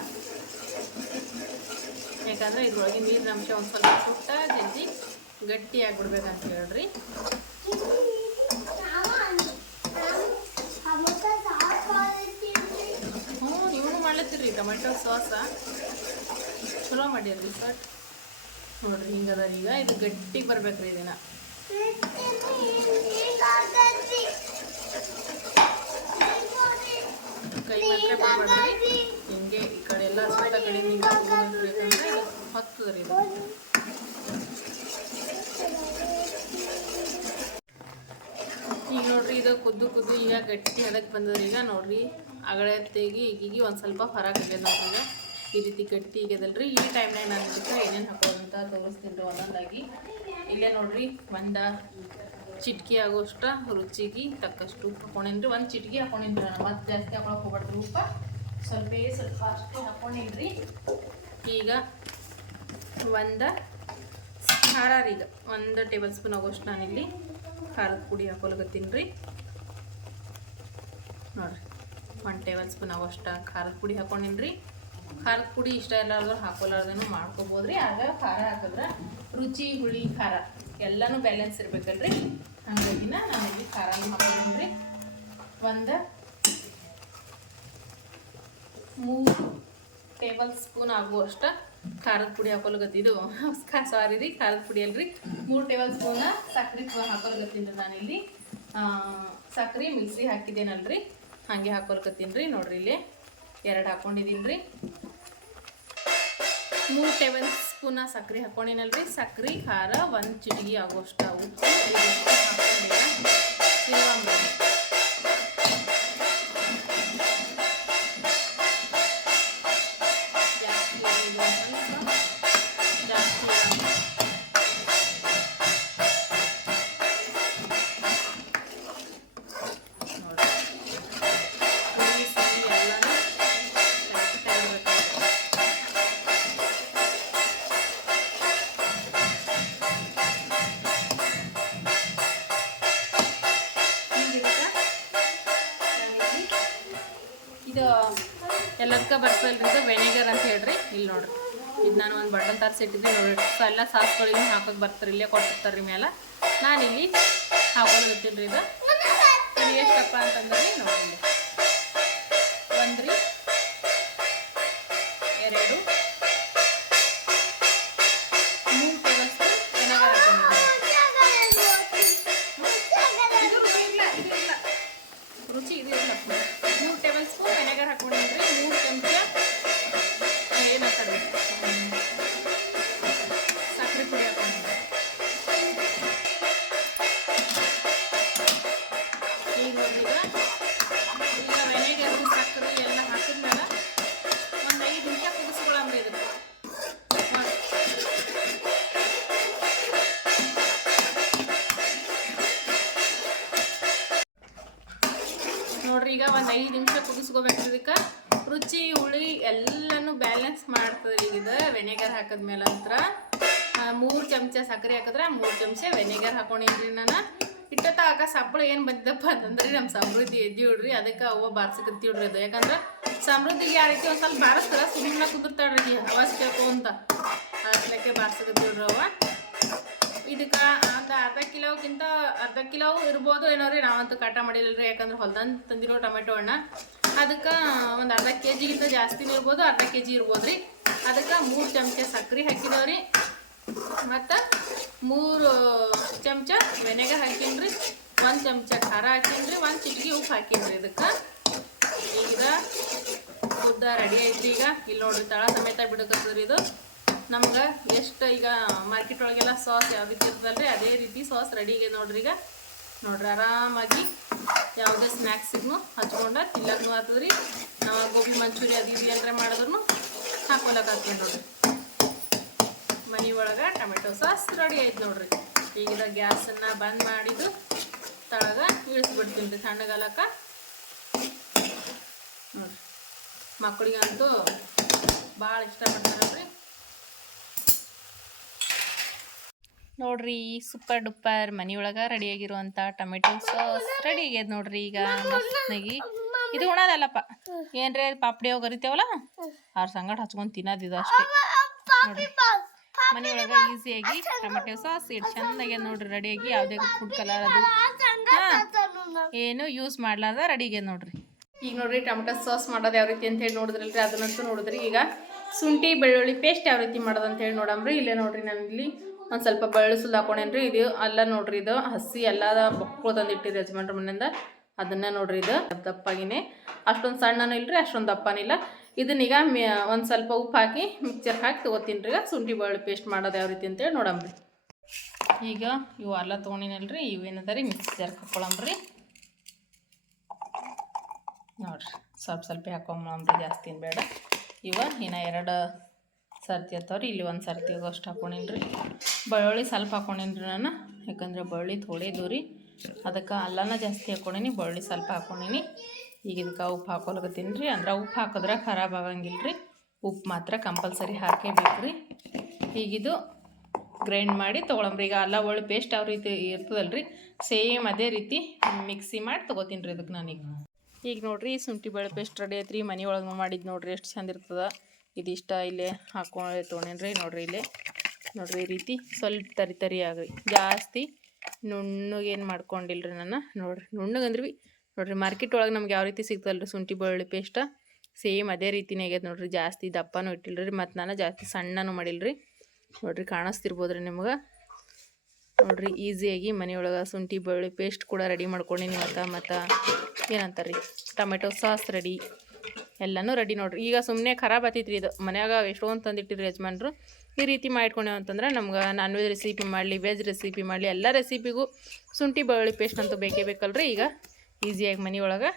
ಯಾಕಂದ್ರೆ ಇದ್ರೊಳಗೆ ನೀರಿನ ಅಂಶ ಒಂದು ಸ್ವಲ್ಪ ಸುಟ್ಟ ಜಲ್ದಿ ಗಟ್ಟಿ ಆಗ್ಬಿಡ್ಬೇಕಂತ ಹೇಳ್ರಿ. ಹ್ಞೂ ನೀವು ಮಾಡ್ಲತ್ತೀರಿ ಟೊಮೆಟೊ ಸಾಸ. ಚಲೋ ಮಾಡಿರಿ ಸಟ್ ನೋಡ್ರಿ, ಹಿಂಗದ ಈಗ ಇದು ಗಟ್ಟಿಗೆ ಬರ್ಬೇಕ್ರಿ ಇದನ್ನ ಕೈ ಮಾತ್ರ ಹಿಂಗೆ ಈ ಕಡೆ ಎಲ್ಲ ಸುತ್ತ ಕಡೆ ಹಿಂಗೆ ಹತ್ತದ್ರಿ ಇದು ಈಗ ನೋಡ್ರಿ, ಇದು ಕುದ್ದು ಕುದ್ದು ಈಗ ಗಟ್ಟಿ ಅದಕ್ಕೆ ಬಂದದ್ರಿ ಈಗ ನೋಡ್ರಿ, ಅಗಳೆ ತೆಗಿ ಈಗೀಗ ಒಂದು ಸ್ವಲ್ಪ ಹೊರಗೆ ನೋಡ್ರಿ ಈಗ. ಈ ರೀತಿ ಗಟ್ಟಿ ಈಗದಲ್ರಿ ಈ ಟೈಮ್ನಾಗ ನಾನು ಇದಕ್ಕೆ ಏನೇನು ಹಾಕೋದಂತ ತೋರಿಸ್ತೀನಿ ಒಂದೊಂದಾಗಿ. ಇಲ್ಲೇ ನೋಡ್ರಿ, ಒಂದ ಚಿಟ್ಕಿ ಆಗೋಷ್ಟ ರುಚಿಗೆ ತಕ್ಕಷ್ಟು ಉಪ್ಪು ಹಾಕೊಂಡೇನ್ರಿ ಒಂದು ಚಿಟ್ಕಿ ಹಾಕೊಂಡಿನ್ರಿ ನಾನು. ಮತ್ತೆ ಜಾಸ್ತಿ ಹಾಕೊಳಕ್ ಹೋಗ್ಬಾರ್ದು ಉಪ್ಪ ಸ್ವಲ್ಪ ಸ್ವಲ್ಪ ಅಷ್ಟು ಹಾಕೊಂಡಿನ್ರಿ ಈಗ ಒಂದ ಖಾರ ರೀ ಈಗ. ಒಂದು ಟೇಬಲ್ ಸ್ಪೂನ್ ಆಗೋಷ್ಟು ನಾನಿಲ್ಲಿ ಖಾರದ ಪುಡಿ ಹಾಕೊಳಕತ್ತೀನಿ ರೀ ನೋಡ್ರಿ, ಒಂದು ಟೇಬಲ್ ಸ್ಪೂನ್ ಆಗೋಷ್ಟು ಖಾರದ ಪುಡಿ ಹಾಕೊಂಡಿನ್ರಿ ಖಾರದ ಪುಡಿ ಇಷ್ಟ ಇಲ್ಲಾರ್ದು ಹಾಕೋಲಾರ್ದೇನು ಮಾಡ್ಕೋಬೋದ್ರಿ. ಆಗ ಖಾರ ಹಾಕಿದ್ರೆ ರುಚಿ, ಹುಳಿ, ಖಾರ ಎಲ್ಲನೂ ಬ್ಯಾಲೆನ್ಸ್ ಇರ್ಬೇಕಲ್ರಿ. ಹಾಗಾಗಿ ನಾನು ಇಲ್ಲಿ ಖಾರ ಹಾಕೊಂಡ್ರಿ ಒಂದು ಮೂರು ಟೇಬಲ್ ಸ್ಪೂನ್ ಆಗುವಷ್ಟ ಖಾರದ ಪುಡಿ ಹಾಕೊಲ್ಗತ್ತಿದ್ದು ಸಾರಿ ರೀ, ಖಾರದ ಪುಡಿ ಅಲ್ರಿ. ಮೂರು ಟೇಬಲ್ ಸ್ಪೂನ ಸಕ್ಕರೆ ಹಾಕೊಲ್ಗತ್ತೀನಿ ನಾನಿಲ್ಲಿ. ಸಕ್ಕರೆ ಮಿಕ್ಸಿ ಹಾಕಿದ್ದೇನಲ್ರಿ. ಹಾಗೆ ಹಾಕೊಲ್ಕತ್ತೀನಿ ರೀ ನೋಡ್ರಿ ಇಲ್ಲಿ. ಎರಡು ಹಾಕೊಂಡಿದ್ದೀನಿ ರೀ. ಮೂರು ಟೇಬಲ್ ಸ್ಪೂನ ಸಕ್ರೆ ಹಾಕೊಂಡಿನಲ್ರಿ ಸಕ್ಕರೆ ಖಾರ ಒಂದು ಚಿಟಿಗೆ ಆಗೋಷ್ಟು ಉಪ್ಪು ಎಲ್ಲದಕ್ಕೆ ಬರ್ತದಲ್ರಿ ಇದು ವೆನಿಗರ್ ಅಂತ ಹೇಳ್ರಿ. ಇಲ್ಲಿ ನೋಡ್ರಿ. ಇದು ನಾನು ಒಂದು ಬಟನ್ ತರಿಸಿಟ್ಟಿದ್ದೆ ನೋಡ್ರಿ. ಸೊ ಎಲ್ಲ ಸಾಸ್ಗಳಿಗೆ ಹಾಕೋಕೆ ಬರ್ತಾರೆ. ಇಲ್ಲೇ ಕೊಟ್ಟಿರ್ತಾರೆ ರೀ ಮೇಲೆ ನಾನಿಲ್ಲಿ ಹಾಕೊಳ್ಳುತ್ತೀನಿ ರೀ ಇದು. ಇದು ಎಷ್ಟಪ್ಪ ಅಂತಂದ್ರೆ ನೋಡ್ರಿ. ಏನಂತಾರೆ ಹಾಕಿದ್ಮೇಲೆ ಅಂತ್ರ ಮೂರು ಚಮಚ ಸಕ್ಕರೆ ಹಾಕಿದ್ರೆ ಮೂರು ಚಮಚ ವೆನೆಗರ್ ಹಾಕೊಂಡಿದ್ರಿ ನಾನು. ಇಟ್ಟತ್ತ ಆಗ ಸಪ್ಪಳ ಏನು ಬಂದಿದ್ದಪ್ಪ ಅಂತಂದ್ರೆ ನಮ್ಮ ಸಮೃದ್ಧಿ ಎದ್ದಿವ್ರಿ ಅದಕ್ಕೆ ಅವ್ವ ಬಾರ್ಸಕತ್ತೀವ್ರಿ ಅದು. ಯಾಕಂದ್ರೆ ಸಮೃದ್ಧಿಗೆ ಯಾವ ರೀತಿ ಒಂದು ಸ್ವಲ್ಪ ಬಾರಿಸ್ತಾರ, ಸುಮ್ಮನೆ ಕುದುರ್ತಾಳ್ರಿ ಅವಾಜ್ ಕೇಳ್ಕೊಂತ ಅದಕ್ಕೆ ಬಾರ್ಸಕತ್ತೀವ್ರಿ ಅವ ಇದಕ್ಕೆ ಒಂದು ಅರ್ಧ ಕಿಲೋಕ್ಕಿಂತ ಅರ್ಧ ಕಿಲೋ ಇರ್ಬೋದು ಏನೋ ರೀ, ನಾವಂತೂ ಕಾಟ ಮಾಡಿಲ್ಲ ರೀ ಯಾಕಂದ್ರೆ ಹೊಲ್ದಂದು ತಂದಿರೋ ಟೊಮೆಟೊ ಹಣ್ಣ. ಅದಕ್ಕೆ ಒಂದು ಅರ್ಧ ಕೆ ಜಿಗಿಂತ ಜಾಸ್ತಿನೂ ಇರ್ಬೋದು, ಅರ್ಧ ಕೆ ಜಿ ಇರ್ಬೋದು ರೀ ಅದಕ್ಕೆ ಮೂರು ಚಮಚ ಸಕ್ಕರೆ ಹಾಕಿದವ್ರಿ. ಮತ್ತು ಮೂರು ಚಮಚ ವೆನೆಗರ್ ಹಾಕಿನ್ರಿ. ಒಂದು ಚಮಚ ಖಾರ ಹಾಕಿನ್ರಿ. ಒಂದು ಚಿಟಿಕೆ ಉಪ್ಪು ಹಾಕಿನ್ರಿ ಇದಕ್ಕೆ. ಈಗ ಉದ್ದ ರೆಡಿ ಐತ್ರಿ ಈಗ. ಇಲ್ಲಿ ನೋಡ್ರಿ ತಳ ಸಮೇತ ಬಿಡಕತ್ತದ್ರಿ ಇದು. ನಮ್ಗೆ ಎಷ್ಟು ಈಗ ಮಾರ್ಕೆಟ್ ಒಳಗೆಲ್ಲ ಸಾಸ್ ಯಾವ ರೀತಿ ಇರ್ತದಲ್ರಿ ಅದೇ ರೀತಿ ಸಾಸ್ ರೆಡಿ ಇದೆ ನೋಡ್ರಿ ಈಗ. ನೋಡ್ರಿ ಆರಾಮಾಗಿ ಯಾವುದೇ ಸ್ನ್ಯಾಕ್ಸಿಗೂ ಹಚ್ಕೊಂಡು ತಿನ್ನಕ್ಕೂ ಆಗ್ತದ್ರಿ ನಾವು ಗೋಬಿ ಮಂಚೂರಿ ಅದು ಇದು ಏನರ ಮಾಡಿದ್ರು ಹಾಕೊಳಕಾಗ್ತದೆ ನೋಡ್ರಿ. ಮನೆ ಒಳಗೆ ಟೊಮೆಟೊ ಸಾಸ್ ರೆಡಿ ಆಯ್ತು ನೋಡ್ರಿ. ಈಗ ಗ್ಯಾಸನ್ನು ಬಂದ್ ಮಾಡಿದ್ದು ತಳಗ ಇಳಿಸ್ಬಿಡ್ತೀನಿ ರೀ ತಣ್ಣಗಲಕ್ಕ ನೋಡ್ರಿ. ಮಕ್ಕಳಿಗಂತೂ ಭಾಳ ಇಷ್ಟಪಡ್ತಾರಲ್ರಿ. ನೋಡ್ರಿ ಸೂಪರ್ ಡುಪ್ಪರ್ ರೆಡಿ ರೆಡಿಯಾಗಿರುವಂಥ ಟೊಮೆಟೊ ಸಾಸ್ ರೆಡಿ ಆಗ್ಯದ ನೋಡ್ರಿ ಈಗ ಮಸ್ತ್ನಾಗಿ ಇದು ಉಣದಲ್ಲಪ್ಪ. ಏನ್ರಿ ಪಾಪಡಿ ಅವು ಕರಿತೇವಲ್ಲ? ಅವ್ರ ಸಂಗಡ ಹಚ್ಕೊಂಡು ತಿನ್ನೋದಿದು ಅಷ್ಟೇ. ಮನೆಯೊಳಗ ಈಸಿಯಾಗಿ ಟೊಮೆಟೊ ಸಾಸ್ ಇಟ್ಟು ಚೆನ್ನಾಗಿ ನೋಡ್ರಿ ರೆಡಿಯಾಗಿ ಯಾವುದೇ ಫುಡ್ ಕಲರ್ ಅದು. ಏನು ಯೂಸ್ ಮಾಡ್ಲಾರ್ದ ರೆಡಿಗೆ ನೋಡ್ರಿ. ಈಗ ನೋಡ್ರಿ ಟೊಮೆಟೊ ಸಾಸ್ ಮಾಡೋದು ಯಾವ ರೀತಿ ಅಂತ ಹೇಳಿ ನೋಡಿದ್ರಲ್ರಿ ಅದನ್ನಂತೂ ನೋಡಿದ್ರಿ. ಈಗ ಶುಂಠಿ ಬೆಳ್ಳುಳ್ಳಿ ಪೇಸ್ಟ್ ಯಾವ ರೀತಿ ಮಾಡೋದು ಅಂತ ಹೇಳಿ ನೋಡಮ್ರಿ. ಇಲ್ಲೇ ನೋಡ್ರಿ ನಾನು ಇಲ್ಲಿ ಒಂದು ಸ್ವಲ್ಪ ಬೆಳ್ಳುಸುಲ್ ಹಾಕೊಂಡೇನ್ರಿ. ಇದು ಅಲ್ಲ ನೋಡ್ರಿ ಇದು ಹಸಿ ಎಲ್ಲದ ಬೊಕ್ಕಳು ತಂದಿಟ್ಟಿರಿ ಯಜಮಾನ್ರ ಮನೆಯಿಂದ. ಅದನ್ನ ನೋಡ್ರಿ ಇದು. ದಪ್ಪಾಗಿನೇ. ಅಷ್ಟೊಂದು ಸಣ್ಣನೂ ಇಲ್ರಿ, ಅಷ್ಟೊಂದು ದಪ್ಪನಿಲ್ಲ ಇದನ್ನೀಗ ಒಂದು ಸ್ವಲ್ಪ ಉಪ್ಪು ಹಾಕಿ ಮಿಕ್ಸರ್ ಹಾಕಿ ತಗೋತೀನಿ ರೀ ಈಗ. ಶುಂಠಿ ಬೆಳ್ಳುಳ್ಳಿ ಪೇಸ್ಟ್ ಮಾಡೋದು ಯಾವ ರೀತಿ ಅಂತೇಳಿ ನೋಡಂಬ್ರಿ ಈಗ ಇವು ಎಲ್ಲ ತೊಗೊಂಡಿನಲ್ರಿ, ಇವೇನದ ರೀ ಮಿಕ್ಸರ್ ಹಾಕ್ಕೊಳಮ್ರಿ ನೋಡ್ರಿ, ಸ್ವಲ್ಪ ಸ್ವಲ್ಪ ಹಾಕೊಂಬ್ರಿ ಜಾಸ್ತಿ ಬೇಡ ಇವ ಇನ್ನು ಎರಡು ಸರ್ತಿ ಅತ್ತವ್ರಿ ಇಲ್ಲಿ ಒಂದು ಸರ್ತಿ ಅಷ್ಟು ಹಾಕೊಂಡಿನ್ರಿ ರೀ. ಬೆಳ್ಳುಳ್ಳಿ ಸ್ವಲ್ಪ ಹಾಕೊಂಡಿನ್ರಿ ರೀ ನಾನು. ಯಾಕಂದ್ರೆ ಬೆಳ್ಳುಳ್ಳಿ ಥೋಡೆ ರೀ. ಅದಕ್ಕೆ ಅಲ್ಲನ ಜಾಸ್ತಿ ಹಾಕೊಂಡಿನಿ, ಬೆಳ್ಳುಳ್ಳಿ ಸ್ವಲ್ಪ ಹಾಕೊಂಡಿನಿ. ಈಗ ಇದಕ್ಕೆ ಉಪ್ಪು ಹಾಕೊಳಕತ್ತೀನಿ ರೀ. ಅಂದ್ರೆ ಉಪ್ಪು ಹಾಕಿದ್ರೆ ಖರಾಬ್ ಆಗಂಗಿಲ್ಲ ರೀ ಉಪ್ಪು ಮಾತ್ರ ಕಂಪಲ್ಸರಿ ಹಾಕೇಬೇಕು ರೀ ಈಗಿದು ಗ್ರೈಂಡ್ ಮಾಡಿ ತೊಗೊಳಂಬ್ರಿ. ಈಗ ಅಲ್ಲ, ಒಳ್ಳೆ ಪೇಸ್ಟ್ ಯಾವ ರೀತಿ ಇರ್ತದಲ್ಲ ರೀ ಸೇಮ್ ಅದೇ ರೀತಿ ಮಿಕ್ಸಿ ಮಾಡಿ ತೊಗೋತೀನಿ ರೀ ಇದಕ್ಕೆ ನಾನೀಗ. ಈಗ ನೋಡಿರಿ ಶುಂಠಿ ಬೆಳೆ ಪೇಸ್ಟ್ ರೆಡಿ ಐತ್ರಿ. ಮನೆ ಒಳಗೆ ಮಾಡಿದ್ದು ನೋಡ್ರಿ ಎಷ್ಟು ಚಂದ ಇರ್ತದ. ಇದಿಷ್ಟ ಇಲ್ಲೇ ಹಾಕೊಂಡು ತೊಗೊಂಡೇನ್ರಿ ನೋಡಿರಿ ಇಲ್ಲೇ. ನೋಡಿರಿ ಈ ರೀತಿ ಸ್ವಲ್ಪ ತರಿ ತರಿ ಆಗ್ರಿ ಜಾಸ್ತಿ ನುಣ್ಣಗೇನು ಮಾಡ್ಕೊಂಡಿಲ್ರಿ ನಾನು ನೋಡ್ರಿ ನುಣ್ಣಗಂದ್ರೆ ಭೀ ನೋಡ್ರಿ ಮಾರ್ಕೆಟ್ ಒಳಗೆ ನಮ್ಗೆ ಯಾವ ರೀತಿ ಸಿಗ್ತಲ್ರಿ ಶುಂಠಿ ಬೆಳ್ಳುಳ್ಳಿ ಪೇಸ್ಟ್ ಸೇಮ್ ಅದೇ ರೀತಿನೇ ಆಗ್ಯದ ನೋಡ್ರಿ. ಜಾಸ್ತಿ ದಪ್ಪನೂ ಇಟ್ಟಿಲ್ರಿ, ಮತ್ತು ನಾನು ಜಾಸ್ತಿ ಸಣ್ಣನೂ ಮಾಡಿಲ್ರಿ. ನೋಡ್ರಿ, ಕಾಣಿಸ್ತಿರ್ಬೋದ್ರಿ ನಿಮ್ಗೆ. ನೋಡ್ರಿ ಈಸಿಯಾಗಿ ಮನೆಯೊಳಗೆ ಶುಂಠಿ ಬೆಳ್ಳುಳ್ಳಿ ಪೇಸ್ಟ್ ಕೂಡ ರೆಡಿ ಮಾಡ್ಕೊಂಡೀನಿ ಮತ್ತು ಮತ್ತು ಏನಂತಾರೆ ರೀ ಟೊಮೆಟೊ ಸಾಸ್ ರೆಡಿ ಎಲ್ಲನೂ ರೆಡಿ ನೋಡ್ರಿ. ಈಗ ಸುಮ್ಮನೆ ಖರಾಬ್ ಆತೈತ್ರಿ ಇದು. ಮನ್ಯಾಗ ಎಷ್ಟೊಂದು ತಂದಿಟ್ಟಿರಿ ಯಜಮಾನ್ರು. ಈ ರೀತಿ ಮಾಡ್ಕೊಂಡೇವು ಅಂತಂದ್ರೆ ನಮ್ಗೆ ನಾನ್ ವೆಜ್ ರೆಸಿಪಿ ಮಾಡಲಿ ವೆಜ್ ರೆಸಿಪಿ ಮಾಡಲಿ, ಎಲ್ಲ ರೆಸಿಪಿಗೂ ಶುಂಠಿ, ಬೆಳ್ಳುಳ್ಳಿ ಪೇಸ್ಟ್ ಅಂತೂ ಬೇಕೇ ಬೇಕಲ್ರಿ. ಈಗ ಈಸಿಯಾಗಿ ಮನೆಯೊಳಗೆ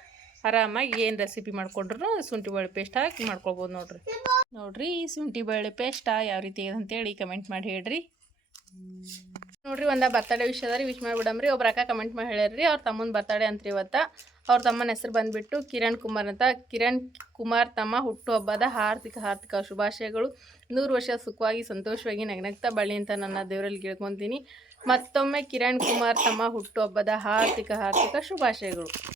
ಆರಾಮಾಗಿ ಏನು ರೆಸಿಪಿ ಮಾಡ್ಕೊಂಡ್ರು ಶುಂಠಿ, ಬೆಳ್ಳುಳ್ಳಿ ಪೇಸ್ಟ್ ಹಾಕಿ ಮಾಡ್ಕೊಳ್ಬೋದು ನೋಡ್ರಿ. ನೋಡ್ರಿ ಈ ಶುಂಠಿ, ಬೆಳ್ಳುಳ್ಳಿ ಪೇಸ್ಟ ಯಾವ ರೀತಿ ಇದೆ ಅಂತೇಳಿ ಕಮೆಂಟ್ ಮಾಡಿ ಹೇಳ್ರಿ. ನೋಡ್ರಿ, ಒಂದ ಬರ್ತಡೇ ವಿಷಯ ಅದ ವಿಶ್ ಮಾಡಿಬಿಡಮ್ರಿ ಒಬ್ರ ಅಕ್ಕ ಕಮೆಂಟ್ ಮಾಡಿ ಹೇಳ್ಯಾರ್ರಿ ಅವ್ರ ತಮ್ಮನ ಬರ್ತಡೇ ಅಂತ್ರಿ ಇವತ್ತ. ಅವ್ರ ತಮ್ಮನ ಹೆಸರು ಬಂದ್ಬಿಟ್ಟು ಕಿರಣ್ ಕುಮಾರ್ ಅಂತ. ಕಿರಣ್ ಕುಮಾರ್ ತಮ್ಮ ಹುಟ್ಟುಹಬ್ಬದ ಹಾರ್ದಿಕ ಹಾರ್ದಿಕ ಶುಭಾಶಯಗಳು. ನೂರು ವರ್ಷ ಸುಖವಾಗಿ, ಸಂತೋಷವಾಗಿ ನಗ್ನಗ್ತಾ ಬಳ್ಳಿ ಅಂತ ನನ್ನ ದೇವರಲ್ಲಿ ಕೇಳ್ಕೊತೀನಿ. ಮತ್ತೊಮ್ಮೆ ಕಿರಣ್ ಕುಮಾರ್ ತಮ್ಮ ಹುಟ್ಟುಹಬ್ಬದ ಹಾರ್ದಿಕ ಹಾರ್ದಿಕ ಶುಭಾಶಯಗಳು.